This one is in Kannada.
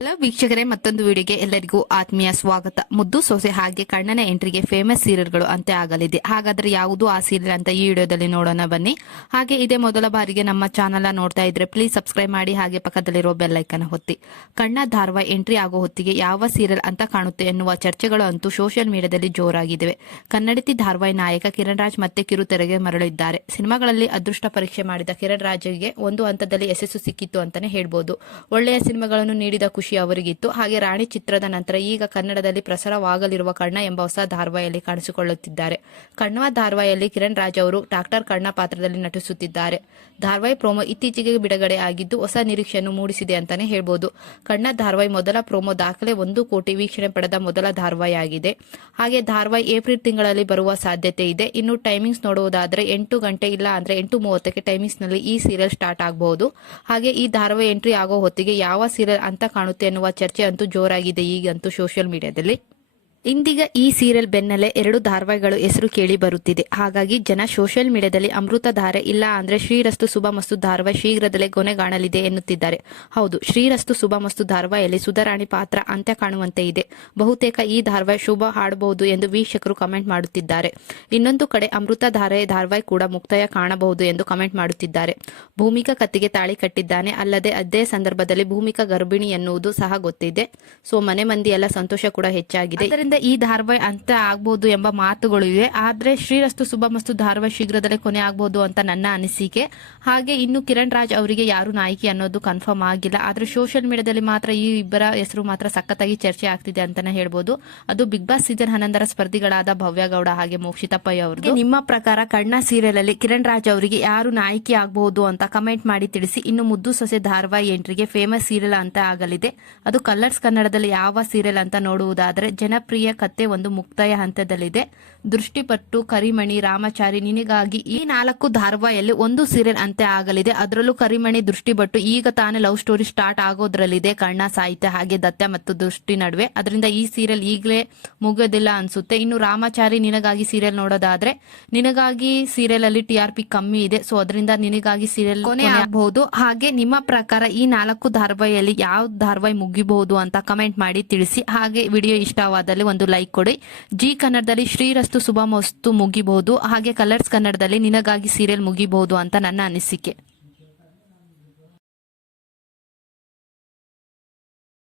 ಎಲ್ಲ ವೀಕ್ಷಕರೇ, ಮತ್ತೊಂದು ವಿಡಿಯೋಗೆ ಎಲ್ಲರಿಗೂ ಆತ್ಮೀಯ ಸ್ವಾಗತ. ಮುದ್ದು ಸೊಸೆ ಹಾಗೆ ಕಣ್ಣನ ಎಂಟ್ರಿಗೆ ಫೇಮಸ್ ಸೀರಿಯಲ್ಗಳು ಅಂತೆ ಆಗಲಿದೆ. ಹಾಗಾದ್ರೆ ಯಾವುದು ಆ ಸೀರಿಯಲ್ ಅಂತ ಈ ವಿಡಿಯೋದಲ್ಲಿ ನೋಡೋಣ ಬನ್ನಿ. ಹಾಗೆ ಇದೇ ಮೊದಲ ಬಾರಿಗೆ ನಮ್ಮ ಚಾನೆಲ್ ನೋಡ್ತಾ ಇದ್ರೆ ಪ್ಲೀಸ್ ಸಬ್ಸ್ಕ್ರೈಬ್ ಮಾಡಿ, ಹಾಗೆ ಪಕ್ಕದಲ್ಲಿರೋ ಬೆಲ್ ಐಕನ್ ಒತ್ತಿ. ಕಣ್ಣ ಧಾರಾವಾಹಿ ಎಂಟ್ರಿ ಆಗೋ ಹೊತ್ತಿಗೆ ಯಾವ ಸೀರಿಯಲ್ ಅಂತ ಕಾಣುತ್ತೆ ಎನ್ನುವ ಚರ್ಚೆಗಳು ಅಂತೂ ಸೋಷಿಯಲ್ ಮೀಡಿಯಾದಲ್ಲಿ ಜೋರಾಗಿವೆ. ಕನ್ನಡತಿ ಧಾರಾವಾಹಿ ನಾಯಕ ಕಿರಣ್ ರಾಜ್ ಮತ್ತೆ ಕಿರುತೆರೆಗೆ ಮರಳಿದ್ದಾರೆ. ಸಿನಿಮಾಗಳಲ್ಲಿ ಅದೃಷ್ಟ ಪರೀಕ್ಷೆ ಮಾಡಿದ ಕಿರಣ್ ರಾಜ್ಗೆ ಒಂದು ಹಂತದಲ್ಲಿ ಯಶಸ್ಸು ಸಿಕ್ಕಿತ್ತು ಅಂತಾನೆ ಹೇಳ್ಬೋದು. ಒಳ್ಳೆಯ ಸಿನಿಮಾಗಳನ್ನು ನೀಡಿದ ಖುಷಿ ಅವರಿಗಿತ್ತು. ಹಾಗೆ ರಾಣಿ ಚಿತ್ರದ ನಂತರ ಈಗ ಕನ್ನಡದಲ್ಲಿ ಪ್ರಸಾರವಾಗಲಿರುವ ಕಣ್ಣ ಎಂಬ ಹೊಸ ಧಾರಾವಾಹಿಯಲ್ಲಿ ಕಾಣಿಸಿಕೊಳ್ಳುತ್ತಿದ್ದಾರೆ. ಕಣ್ಣ ಧಾರಾವಾಹಿಯಲ್ಲಿ ಕಿರಣ್ ರಾಜ್ ಅವರು ಡಾಕ್ಟರ್ ಕಣ್ಣ ಪಾತ್ರದಲ್ಲಿ ನಟಿಸುತ್ತಿದ್ದಾರೆ. ಧಾರಾವಾಹಿ ಪ್ರೋಮೋ ಇತ್ತೀಚೆಗೆ ಬಿಡುಗಡೆ ಆಗಿದ್ದು ಹೊಸ ನಿರೀಕ್ಷೆಯನ್ನು ಮೂಡಿಸಿದೆ ಅಂತಾನೆ ಹೇಳ್ಬೋದು. ಕಣ್ಣ ಧಾರಾವಾಹಿ ಮೊದಲ ಪ್ರೋಮೋ ದಾಖಲೆ 1 ಕೋಟಿ ವೀಕ್ಷಣೆ ಪಡೆದ ಮೊದಲ ಧಾರಾವಾಹಿ ಆಗಿದೆ. ಹಾಗೆ ಧಾರಾವಾಹಿ ಏಪ್ರಿಲ್ ತಿಂಗಳಲ್ಲಿ ಬರುವ ಸಾಧ್ಯತೆ ಇದೆ. ಇನ್ನು ಟೈಮಿಂಗ್ಸ್ ನೋಡುವುದಾದ್ರೆ 8 ಗಂಟೆ ಇಲ್ಲ ಅಂದ್ರೆ 8:30ಕ್ಕೆ ಟೈಮಿಂಗ್ಸ್ ನಲ್ಲಿ ಈ ಸೀರಿಯಲ್ ಸ್ಟಾರ್ಟ್ ಆಗಬಹುದು. ಹಾಗೆ ಈ ಧಾರಾವಾಹಿ ಎಂಟ್ರಿ ಆಗೋ ಹೊತ್ತಿಗೆ ಯಾವ ಸೀರಿಯಲ್ ಅಂತ ಕಾಣುತ್ತೆ ಎನ್ನುವ ಚರ್ಚೆ ಅಂತೂ ಜೋರಾಗಿದೆ ಈಗಂತೂ ಸೋಷಿಯಲ್ ಮೀಡಿಯಾದಲ್ಲಿ. ಇಂದೀಗ ಈ ಸೀರಿಯಲ್ ಬೆನ್ನಲ್ಲೇ 2 ಧಾರಾವಾಹಿಗಳು ಹೆಸರು ಕೇಳಿ ಬರುತ್ತಿದೆ. ಹಾಗಾಗಿ ಜನ ಸೋಷಿಯಲ್ ಮೀಡಿಯಾದಲ್ಲಿ ಅಮೃತ ಧಾರೆ ಇಲ್ಲ ಅಂದ್ರೆ ಶ್ರೀರಸ್ತು ಶುಭಮಸ್ತು ಧಾರಾವಾಹಿ ಶೀಘ್ರದಲ್ಲೇ ಕೊನೆಗಾಣಲಿದೆ ಎನ್ನುತ್ತಿದ್ದಾರೆ. ಹೌದು, ಶ್ರೀರಸ್ತು ಶುಭಮಸ್ತು ಧಾರಾವಾಹಿಯಲ್ಲಿ ಸುಧಾರಾಣಿ ಪಾತ್ರ ಅಂತ್ಯ ಕಾಣುವಂತೆ ಇದೆ. ಬಹುತೇಕ ಈ ಧಾರಾವಾಹಿ ಶುಭ ಹಾಡಬಹುದು ಎಂದು ವೀಕ್ಷಕರು ಕಮೆಂಟ್ ಮಾಡುತ್ತಿದ್ದಾರೆ. ಇನ್ನೊಂದು ಕಡೆ ಅಮೃತ ಧಾರೆ ಧಾರಾವಾಹಿ ಕೂಡ ಮುಕ್ತಾಯ ಕಾಣಬಹುದು ಎಂದು ಕಮೆಂಟ್ ಮಾಡುತ್ತಿದ್ದಾರೆ. ಭೂಮಿಕಾ ಕತ್ತಿಗೆ ತಾಳಿ ಕಟ್ಟಿದ್ದಾನೆ. ಅಲ್ಲದೆ ಅದೇ ಸಂದರ್ಭದಲ್ಲಿ ಭೂಮಿಕಾ ಗರ್ಭಿಣಿ ಎನ್ನುವುದು ಸಹ ಗೊತ್ತಿದೆ. ಸೊ ಮನೆ ಮಂದಿ ಎಲ್ಲ ಸಂತೋಷ ಕೂಡ ಹೆಚ್ಚಾಗಿದೆ. ಈ ಧಾರಾವಾಹಿ ಅಂತ ಆಗ್ಬಹುದು ಎಂಬ ಮಾತುಗಳು ಇವೆ. ಆದ್ರೆ ಶ್ರೀರಸ್ತು ಶುಭಮಸ್ತು ಧಾರಾವಾಹಿ ಶೀಘ್ರದಲ್ಲೇ ಕೊನೆ ಆಗಬಹುದು ಅಂತ ನನ್ನ ಅನಿಸಿಕೆ. ಹಾಗೆ ಇನ್ನು ಕಿರಣ್ ರಾಜ್ ಅವರಿಗೆ ಯಾರು ನಾಯಕಿ ಅನ್ನೋದು ಕನ್ಫರ್ಮ್ ಆಗಿಲ್ಲ. ಆದ್ರೆ ಸೋಷಿಯಲ್ ಮೀಡಿಯಾದಲ್ಲಿ ಮಾತ್ರ ಈ ಇಬ್ಬರ ಹೆಸರು ಮಾತ್ರ ಸಖತ್ತಾಗಿ ಚರ್ಚೆ ಆಗ್ತಿದೆ ಅಂತಾನೆ ಹೇಳ್ಬೋದು. ಅದು ಬಿಗ್ ಬಾಸ್ ಸೀಸನ್ 11ರ ಸ್ಪರ್ಧಿಗಳಾದ ಭವ್ಯ ಗೌಡ ಹಾಗೆ ಮೋಕ್ಷಿತಾ ಪೈ ಅವರಿಗೆ. ನಿಮ್ಮ ಪ್ರಕಾರ ಕಣ್ಣ ಸೀರಿಯಲ್ ಅಲ್ಲಿ ಕಿರಣ್ ರಾಜ್ ಅವರಿಗೆ ಯಾರು ನಾಯಕಿ ಆಗಬಹುದು ಅಂತ ಕಮೆಂಟ್ ಮಾಡಿ ತಿಳಿಸಿ. ಇನ್ನು ಮುದ್ದು ಸೊಸೆ ಧಾರಾವಾಹಿ ಎಂಟ್ರಿಗೆ ಫೇಮಸ್ ಸೀರಿಯಲ್ ಅಂತ ಆಗಲಿದೆ. ಅದು ಕಲರ್ಸ್ ಕನ್ನಡದಲ್ಲಿ ಯಾವ ಸೀರಿಯಲ್ ಅಂತ ನೋಡುವುದಾದ್ರೆ ಜನಪ್ರಿಯ ಕತೆ ಒಂದು ಮುಕ್ತಾಯ ಹಂತದಲ್ಲಿದೆ. ದೃಷ್ಟಿಪಟ್ಟು, ಕರಿಮಣಿ, ರಾಮಚಾರಿ, ನಿನಗಾಗಿ ಈ 4 ಧಾರಾವಾಹಿಯಲ್ಲಿ ಒಂದು ಸೀರಿಯಲ್ ಅಂತೆ ಆಗಲಿದೆ. ಅದರಲ್ಲೂ ಕರಿಮಣಿ, ದೃಷ್ಟಿಪಟ್ಟು ಈಗ ತಾನೇ ಲವ್ ಸ್ಟೋರಿ ಸ್ಟಾರ್ಟ್ ಆಗೋದ್ರಲ್ಲಿದೆ ಕಣ್ಣ ಸಾಹಿತ್ಯ ಹಾಗೆ ದತ್ತ ಮತ್ತು ದೃಷ್ಟಿ ನಡುವೆ. ಅದರಿಂದ ಈ ಸೀರಿಯಲ್ ಈಗಲೇ ಮುಗಿಯೋದಿಲ್ಲ ಅನ್ಸುತ್ತೆ. ಇನ್ನು ರಾಮಚಾರಿ, ನಿನಗಾಗಿ ಸೀರಿಯಲ್ ನೋಡೋದಾದ್ರೆ ನಿನಗಾಗಿ ಸೀರಿಯಲ್ ಅಲ್ಲಿ TRP ಕಮ್ಮಿ ಇದೆ. ಸೊ ಅದರಿಂದ ನಿನಗಾಗಿ ಸೀರಿಯಲ್ ಕೊನೆ ಆಗಬಹುದು. ಹಾಗೆ ನಿಮ್ಮ ಪ್ರಕಾರ ಈ 4 ಧಾರಾವಾಹಿಯಲ್ಲಿ ಯಾವ ಧಾರಾವಾಹಿ ಮುಗಿಬಹುದು ಅಂತ ಕಮೆಂಟ್ ಮಾಡಿ ತಿಳಿಸಿ. ಹಾಗೆ ವಿಡಿಯೋ ಇಷ್ಟವಾದಲ್ಲಿ ಒಂದು ಲೈಕ್ ಕೊಡಿ. ಜಿ ಕನ್ನಡದಲ್ಲಿ ಶ್ರೀರಸ್ತು ಶುಭಮಸ್ತು ಮುಗಿಬಹುದು. ಹಾಗೆ ಕಲರ್ಸ್ ಕನ್ನಡದಲ್ಲಿ ನಿನಗಾಗಿ ಸೀರಿಯಲ್ ಮುಗಿಬಹುದು ಅಂತ ನನ್ನ ಅನಿಸಿಕೆ.